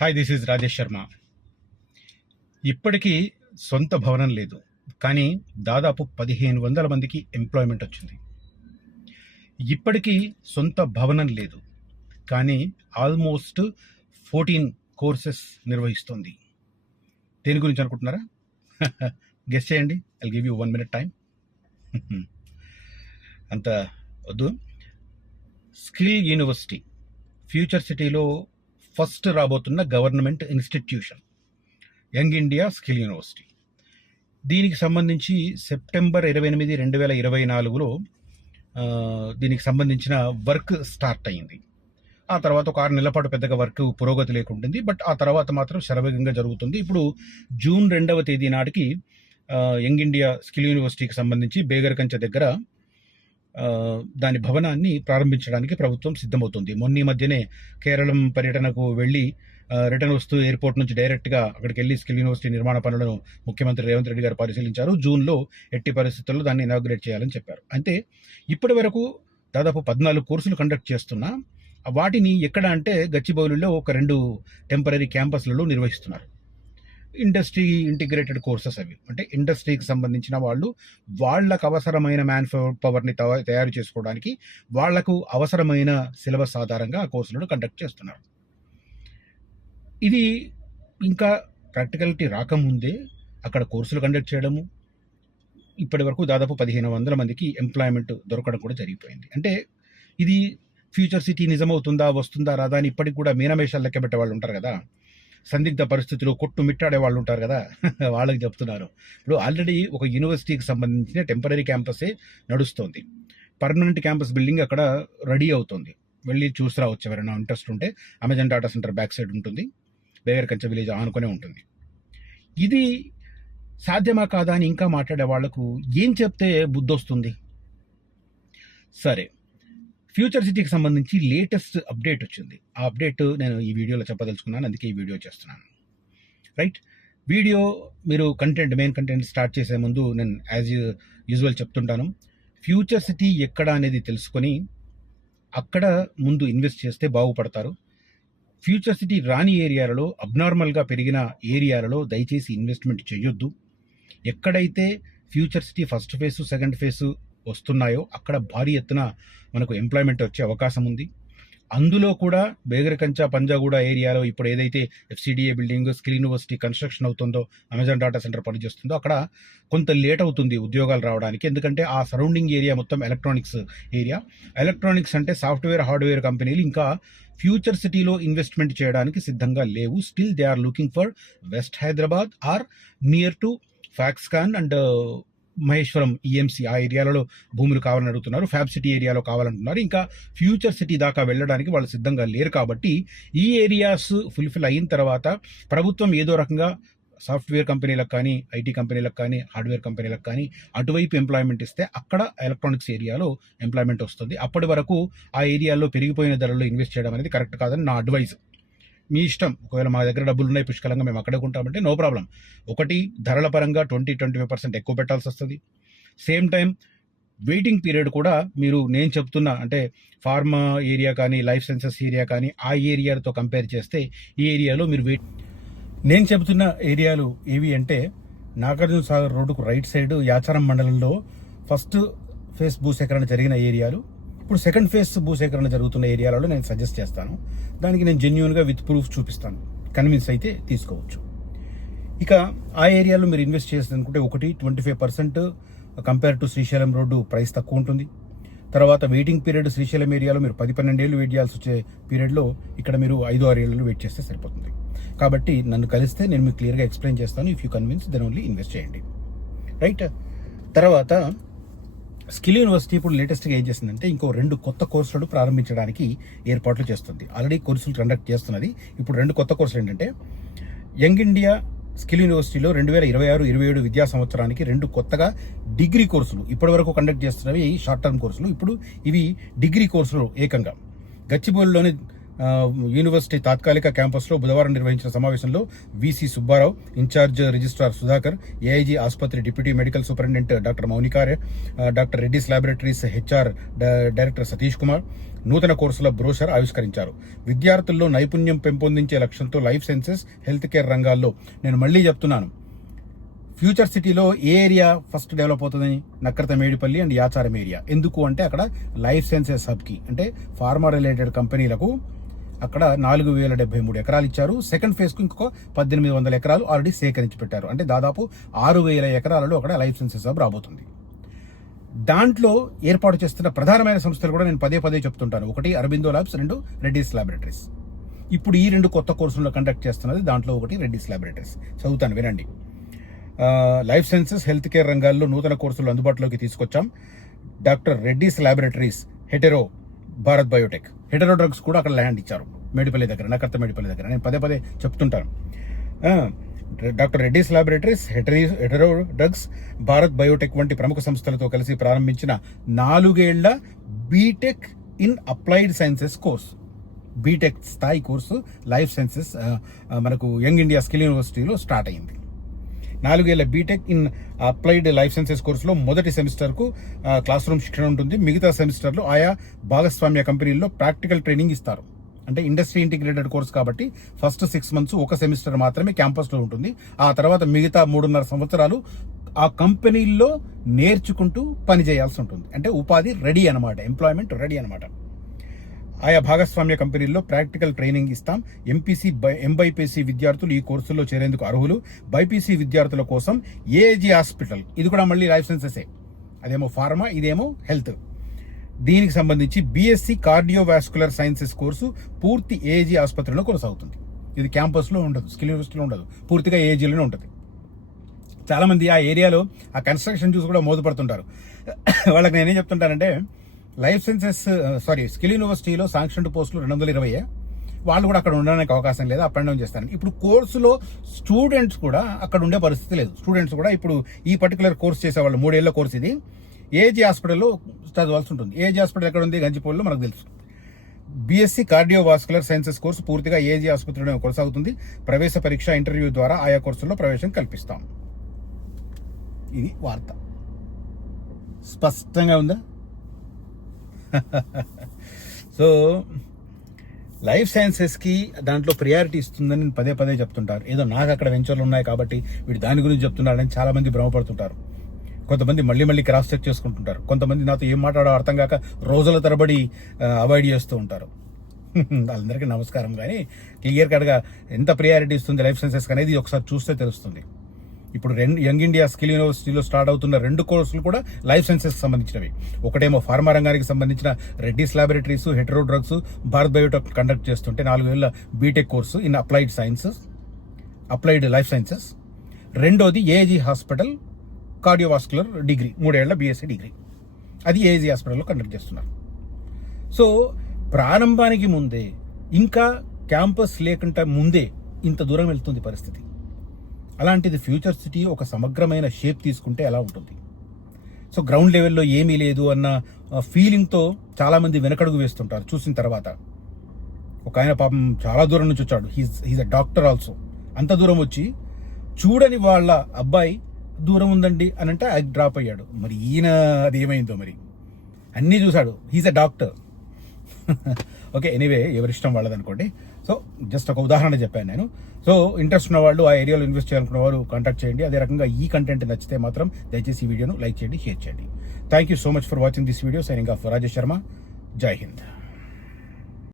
Hi, this is Rajesh Sharma. ఇప్పటికీ సొంత భవనం లేదు, కానీ దాదాపు 1500 మందికి ఎంప్లాయ్మెంట్ వచ్చింది. ఇప్పటికీ సొంత భవనం లేదు, కానీ ఆల్మోస్ట్ 14 కోర్సెస్ నిర్వహిస్తుంది. దేని గురించి అనుకుంటున్నారా? గెస్ చేయండి. I'll give you 1 minute time. అంత వద్దు. స్కిల్ యూనివర్సిటీ ఫ్యూచర్ సిటీలో ఫస్ట్ రాబోతున్న government institution young India skill university. దీనికి సంబంధించి సెప్టెంబర్ 28, 2024లో దీనికి సంబంధించిన వర్క్ స్టార్ట్ అయింది. ఆ తర్వాత ఒక 6 నెలల పాటు పెద్దగా వర్క్ పురోగతి లేకుంటుంది, బట్ ఆ తర్వాత మాత్రం శరవేగంగా జరుగుతుంది. ఇప్పుడు జూన్ 2వ తేదీ నాటికి యంగ్ ఇండియా స్కిల్ యూనివర్సిటీకి సంబంధించి బేగరకంచ దగ్గర దాని భవనాన్ని ప్రారంభించడానికి ప్రభుత్వం సిద్ధమవుతుంది. మొన్న మధ్యనే కేరళం పర్యటనకు వెళ్ళి రిటర్న్ వస్తూ ఎయిర్పోర్ట్ నుంచి డైరెక్ట్గా అక్కడికి వెళ్ళి స్కిల్ యూనివర్సిటీ నిర్మాణ పనులను ముఖ్యమంత్రి రేవంత్ రెడ్డి గారు పరిశీలించారు. జూన్లో ఎట్టి పరిస్థితుల్లో దాన్ని ఇనాగ్రేట్ చేయాలని చెప్పారు. అయితే ఇప్పటి వరకు దాదాపు 14 కోర్సులు కండక్ట్ చేస్తున్నా వాటిని ఎక్కడ అంటే గచ్చిబౌలిలో ఒక 2 టెంపరీ క్యాంపస్లలో నిర్వహిస్తున్నారు. ఇండస్ట్రీ ఇంటిగ్రేటెడ్ కోర్సెస్ అవి, అంటే ఇండస్ట్రీకి సంబంధించిన వాళ్ళు వాళ్ళకు అవసరమైన మ్యాన్ పవర్ని తయారు చేసుకోవడానికి వాళ్లకు అవసరమైన సిలబస్ ఆధారంగా ఆ కోర్సులను కండక్ట్ చేస్తున్నారు. ఇది ఇంకా ప్రాక్టికాలిటీ రాకముందే అక్కడ కోర్సులు కండక్ట్ చేయడము, ఇప్పటి వరకు దాదాపు 1500 మందికి ఎంప్లాయ్మెంట్ దొరకడం కూడా జరిగిపోయింది. అంటే ఇది ఫ్యూచర్ సిటీ నిజమవుతుందా, వస్తుందా, రాదా అని ఇప్పటికి కూడా మీనమేషాలు లెక్క పెట్టే వాళ్ళు ఉంటారు కదా, సందిగ్ధ పరిస్థితులు కొట్టు మిట్టాడే వాళ్ళు ఉంటారు కదా, వాళ్ళకి చెప్తున్నారు. ఇప్పుడు ఆల్రెడీ ఒక యూనివర్సిటీకి సంబంధించిన టెంపరీ క్యాంపసే నడుస్తుంది. పర్మనెంట్ క్యాంపస్ బిల్డింగ్ అక్కడ రెడీ అవుతుంది. వెళ్ళి చూసి రావచ్చు ఎవరైనా ఇంట్రెస్ట్ ఉంటే. Amazon data centre back side ఉంటుంది, బేగరకంచ విలేజ్ ఆనుకునే ఉంటుంది. ఇది సాధ్యమా కాదా అని ఇంకా మాట్లాడే వాళ్లకు ఏం చెప్తే బుద్ధి వస్తుంది? సరే, ఫ్యూచర్ సిటీకి సంబంధించి లేటెస్ట్ అప్డేట్ వచ్చింది. ఆ అప్డేట్ నేను ఈ వీడియోలో చెప్పదలుచుకున్నాను, అందుకే ఈ వీడియో చేస్తున్నాను. రైట్, వీడియో మీరు మెయిన్ కంటెంట్ స్టార్ట్ చేసే ముందు నేను యాజ్ యూజువల్ చెప్తుంటాను, ఫ్యూచర్ సిటీ ఎక్కడ అనేది తెలుసుకొని అక్కడ ముందు ఇన్వెస్ట్ చేస్తే బాగుపడతారు. ఫ్యూచర్ సిటీ రాని ఏరియాలలో, అబ్నార్మల్గా పెరిగిన ఏరియాలలో దయచేసి ఇన్వెస్ట్మెంట్ చేయొద్దు. ఎక్కడైతే future city first face, second face వస్తున్నాయో అక్కడ భారీ ఎత్తున మనకు ఎంప్లాయ్మెంట్ వచ్చే అవకాశం ఉంది. అందులో కూడా బేగరకంచ, పంజాగూడ ఏరియాలో ఇప్పుడు ఏదైతే FCDA building, skill university construction అవుతుందో, అమెజాన్ డాటా సెంటర్ పనిచేస్తుందో అక్కడ కొంత లేట్ అవుతుంది ఉద్యోగాలు రావడానికి. ఎందుకంటే ఆ సరౌండింగ్ ఏరియా మొత్తం ఎలక్ట్రానిక్స్ ఏరియా. ఎలక్ట్రానిక్స్ అంటే సాఫ్ట్వేర్, హార్డ్వేర్ కంపెనీలు ఇంకా ఫ్యూచర్ సిటీలో ఇన్వెస్ట్మెంట్ చేయడానికి సిద్ధంగా లేవు. Still they are looking for west Hyderabad or near to Foxconn and Maheshwaram, EMC ఆ ఏరియాలలో భూములు కావాలని అడుగుతున్నారు. ఫ్యాబ్ సిటీ ఏరియాలో కావాలంటున్నారు. ఇంకా ఫ్యూచర్ సిటీ దాకా వెళ్ళడానికి వాళ్ళు సిద్ధంగా లేరు. కాబట్టి ఈ ఏరియాస్ ఫుల్ఫిల్ అయిన తర్వాత ప్రభుత్వం ఏదో రకంగా సాఫ్ట్వేర్ కంపెనీలకు కానీ, IT కంపెనీలకు కానీ, హార్డ్వేర్ కంపెనీలకు కానీ అటువైపు ఎంప్లాయ్మెంట్ ఇస్తే అక్కడ ఎలక్ట్రానిక్స్ ఏరియాలో ఎంప్లాయ్మెంట్ వస్తుంది. అప్పటి వరకు ఆ ఏరియాలో పెరిగిపోయిన ధరల్లో ఇన్వెస్ట్ చేయడం అనేది కరెక్ట్ కాదని నా అడ్వైజ్. మీ ఇష్టం. ఒకవేళ మా దగ్గర డబ్బులు ఉన్నాయి పుష్కలంగా, మేము అక్కడే కొంటామంటే నో ప్రాబ్లం. ఒకటి, ధరల పరంగా 20-25% ఎక్కువ పెట్టాల్సి వస్తుంది. సేమ్ టైం వెయిటింగ్ పీరియడ్ కూడా మీరు నేను చెప్తున్నా అంటే ఫార్మా ఏరియా కానీ, లైఫ్ సైన్సెస్ ఏరియా కానీ ఆ ఏరియాలతో కంపేర్ చేస్తే ఈ ఏరియాలో మీరు నేను చెబుతున్న ఏరియాలు ఏవి అంటే నాగార్జున సాగర్ రోడ్డుకు రైట్ సైడ్ యాచారం మండలంలో ఫస్ట్ ఫేజ్ భూసేకరణ జరిగిన ఏరియాలు, ఇప్పుడు సెకండ్ ఫేజ్ భూసేకరణ జరుగుతున్న ఏరియాలలో నేను సజెస్ట్ చేస్తాను. దానికి నేను జెన్యూన్గా విత్ ప్రూఫ్ చూపిస్తాను. కన్విన్స్ అయితే తీసుకోవచ్చు. ఇక ఆ ఏరియాలో మీరు ఇన్వెస్ట్ చేయాలనుకుంటే ఒకటి 25% compare to Srisailam road price తక్కువ ఉంటుంది. తర్వాత వెయిటింగ్ పీరియడ్ శ్రీశైలం ఏరియాలో మీరు 10-12 ఏళ్ళు వెయిట్ చేయాల్సి వచ్చే పీరియడ్లో ఇక్కడ మీరు 5-6 ఏళ్ళు వెయిట్ చేస్తే సరిపోతుంది. కాబట్టి నన్ను కలిస్తే నేను మీకు క్లియర్గా ఎక్స్ప్లెయిన్ చేస్తాను. If you convince then only invest చేయండి. రైట్, తర్వాత స్కిల్ యూనివర్సిటీ ఇప్పుడు లేటెస్ట్గా ఏం చేసిందంటే ఇంకో 2 కొత్త కోర్సులను ప్రారంభించడానికి ఏర్పాట్లు చేస్తుంది. ఆల్రెడీ కోర్సులు కండక్ట్ చేస్తున్నది. ఇప్పుడు 2 కొత్త కోర్సులు ఏంటంటే యంగ్ ఇండియా స్కిల్ యూనివర్సిటీలో 2026-27 విద్యా సంవత్సరానికి 2 కొత్తగా డిగ్రీ కోర్సులు, ఇప్పటి వరకు కండక్ట్ చేస్తున్నవి షార్ట్ టర్మ్ కోర్సులు, ఇప్పుడు ఇవి డిగ్రీ కోర్సులు ఏకంగా గచ్చిబౌలిలోని యూనివర్సిటీ తాత్కాలిక క్యాంపస్లో బుధవారం నిర్వహించిన సమావేశంలో VC Subbarao, incharge registrar Sudhakar, AIG ఆసుపత్రి డిప్యూటీ మెడికల్ సూపరింటెండెంట్ డాక్టర్ మౌనికారే, doctor Reddy's laboratories HR director Satish Kumar నూతన కోర్సుల బ్రోషర్ ఆవిష్కరించారు. విద్యార్థుల్లో నైపుణ్యం పెంపొందించే లక్ష్యంతో లైఫ్ సైన్సెస్, హెల్త్ కేర్ రంగాల్లో, నేను మళ్ళీ చెప్తున్నాను, ఫ్యూచర్ సిటీలో ఏ ఏరియా ఫస్ట్ డెవలప్ అవుతుందని, నక్కరత మేడిపల్లి అండ్ యాచారం ఏరియా. ఎందుకు అంటే అక్కడ లైఫ్ సైన్సెస్ హబ్కి అంటే ఫార్మా రిలేటెడ్ కంపెనీలకు అక్కడ 4073 ఎకరాలు ఇచ్చారు. సెకండ్ ఫేజ్కు ఇంకొక 1800 ఎకరాలు ఆల్రెడీ సేకరించి పెట్టారు. అంటే దాదాపు 6000 ఎకరాలలో అక్కడ లైఫ్ సైన్సెస్ హబ్ రాబోతుంది. దాంట్లో ఏర్పాటు చేస్తున్న ప్రధానమైన సంస్థలు కూడా నేను పదే చెప్తుంటాను. ఒకటి అరబిందో ల్యాబ్స్, 2 రెడ్డిస్ ల్యాబొరేటరీస్. ఇప్పుడు ఈ 2 కొత్త కోర్సులను కండక్ట్ చేస్తున్నది. దాంట్లో ఒకటి రెడ్డిస్ ల్యాబొరేటరీస్. చదువుతాను, వినండి. లైఫ్ సైన్సెస్, హెల్త్ కేర్ రంగాల్లో నూతన కోర్సులు అందుబాటులోకి తీసుకొచ్చాం. Doctor Reddy's laboratories, Hetero, Bharat Biotech. Hetero drugs కూడా అక్కడ ల్యాండ్ ఇచ్చారు మేడిపల్లి దగ్గర, నకర్త మేడిపల్లి దగ్గర. నేను పదే చెప్తుంటాను. Doctor Reddy's laboratories, Hetero drugs, Bharat Biotech వంటి ప్రముఖ సంస్థలతో కలిసి ప్రారంభించిన 4 ఏళ్ల BTech in applied sciences course. BTech స్థాయి కోర్సు లైఫ్ సైన్సెస్ మనకు యంగ్ ఇండియా స్కిల్ యూనివర్సిటీలో స్టార్ట్ అయింది. 4 ఏళ్ల BTech in applied life sciences కోర్సులో మొదటి సెమిస్టర్కు క్లాస్ రూమ్ శిక్షణ ఉంటుంది. మిగతా సెమిస్టర్లు ఆయా భాగస్వామ్య కంపెనీల్లో ప్రాక్టికల్ ట్రైనింగ్ ఇస్తారు. అంటే ఇండస్ట్రీ ఇంటిగ్రేటెడ్ కోర్స్ కాబట్టి ఫస్ట్ 6 months ఒక సెమిస్టర్ మాత్రమే క్యాంపస్లో ఉంటుంది. ఆ తర్వాత మిగతా 3.5 సంవత్సరాలు ఆ కంపెనీల్లో నేర్చుకుంటూ పని చేయాల్సి ఉంటుంది. అంటే ఉపాధి రెడీ అనమాట, ఎంప్లాయ్మెంట్ రెడీ అనమాట. ఆయా భాగస్వామ్య కంపెనీల్లో ప్రాక్టికల్ ట్రైనింగ్ ఇస్తాం. ఎంబైపీసీ విద్యార్థులు ఈ కోర్సుల్లో చేరేందుకు అర్హులు. బైపీసీ విద్యార్థుల కోసం ఏజీ హాస్పిటల్, ఇది కూడా మళ్ళీ లైఫ్ సైన్సెసే, అదేమో ఫార్మా, ఇదేమో హెల్త్. దీనికి సంబంధించి బీఎస్సీ కార్డియోవాస్కులర్ సైన్సెస్ కోర్సు పూర్తి ఏజీ ఆసుపత్రిలో కొనసాగుతుంది. ఇది క్యాంపస్లో ఉండదు, స్కిల్ యూనివర్సిటీలో ఉండదు, పూర్తిగా ఏజీలోనే ఉంటుంది. చాలామంది ఆ ఏరియాలో ఆ కన్స్ట్రక్షన్ చూసి కూడా మోదపడుతుంటారు. వాళ్ళకి నేనేం చెప్తుంటానంటే, లైఫ్ సైన్సెస్ స్కిల్ యూనివర్సిటీలో శాంక్షన్డ్ పోస్టులు 220. వాళ్ళు కూడా అక్కడ ఉండడానికి అవకాశం లేదు, అప్ అండ్ డౌన్ చేస్తాను. ఇప్పుడు కోర్సులో స్టూడెంట్స్ కూడా అక్కడ ఉండే పరిస్థితి లేదు. స్టూడెంట్స్ కూడా ఇప్పుడు ఈ పర్టికులర్ కోర్స్ చేసేవాళ్ళు 3 ఏళ్ల కోర్స్ ఇది ఏజీ హాస్పిటల్లో చదవాల్సి ఉంటుంది. ఏజీ హాస్పిటల్ ఎక్కడ ఉంది? గంజిపోల్లో, మనకు తెలుసు. బీఎస్సీ కార్డియోవాస్కులర్ సైన్సెస్ కోర్సు పూర్తిగా ఏజీ ఆసుపత్రిలో కొనసాగుతుంది. ప్రవేశ పరీక్ష, ఇంటర్వ్యూ ద్వారా ఆయా కోర్సుల్లో ప్రవేశం కల్పిస్తాం. ఇది వార్త. స్పష్టంగా ఉందా? సో లైఫ్ సైన్సెస్కి దాంట్లో ప్రియారిటీ ఇస్తుందని నేను పదే చెప్తుంటారు. ఏదో నాకు అక్కడ వెంచర్లు ఉన్నాయి కాబట్టి వీడు దాని గురించి చెప్తున్నాడని చాలామంది భ్రమపడుతుంటారు. కొంతమంది మళ్ళీ క్రాస్ చెక్ చేసుకుంటుంటారు. కొంతమంది నాతో ఏం మాట్లాడో అర్థం కాక రోజుల తరబడి అవాయిడ్ చేస్తూ ఉంటారు. వాళ్ళందరికీ నమస్కారం. కానీ క్లియర్ కట్గా ఎంత ప్రియారిటీ ఇస్తుంది లైఫ్ సైన్సెస్ అనేది ఒకసారి చూస్తే తెలుస్తుంది. ఇప్పుడు యంగ్ ఇండియా స్కిల్ యూనివర్సిటీలో స్టార్ట్ అవుతున్న 2 కోర్సులు కూడా లైఫ్ సైన్సెస్ సంబంధించినవి. ఒకటేమో ఫార్మా రంగానికి సంబంధించిన Reddy's laboratories, Hetero drugs, Bharat Biotech conduct చేస్తుంటే 4 ఏళ్ల BTech course in applied life sciences. రెండోది ఏజీ హాస్పిటల్ కార్డియోవాస్కులర్ డిగ్రీ, 3 ఏళ్ల బీఎస్సీ డిగ్రీ, అది ఏజీ హాస్పిటల్లో కండక్ట్ చేస్తున్నారు. సో ప్రారంభానికి ముందే, ఇంకా క్యాంపస్ లేకుండా ముందే ఇంత దూరం వెళ్తుంది పరిస్థితి. అలాంటిది ఫ్యూచర్ సిటీ ఒక సమగ్రమైన షేప్ తీసుకుంటే ఎలా ఉంటుంది? సో గ్రౌండ్ లెవెల్లో ఏమీ లేదు అన్న ఫీలింగ్తో చాలామంది వెనకడుగు వేస్తుంటారు. చూసిన తర్వాత ఒక ఆయన పాపం చాలా దూరం నుంచి వచ్చాడు. He's a doctor also. అంత దూరం వచ్చి చూడని వాళ్ళ అబ్బాయి దూరం ఉందండి అని అంటే అది డ్రాప్ అయ్యాడు. మరి ఈయన అది ఏమైందో మరి. అన్నీ చూశాడు. He's a doctor. Okay, anyway, ఎవరిష్టం వాళ్ళదనుకోండి. సో జస్ట్ ఒక ఉదాహరణ చెప్పాను నేను. సో ఇంట్రెస్ట్ ఉన్న వాళ్ళు, ఆ ఏరియాలో ఇన్వెస్ట్ చేయాలనుకున్న వారు కాంటాక్ట్ చేయండి. అదే రకంగా ఈ కంటెంట్ నచ్చితే మాత్రం దయచేసి ఈ వీడియోను లైక్ చేయండి, షేర్ చేయండి. Thank you so much for watching this video. Signing off Rajesh Sharma. జై హింద్.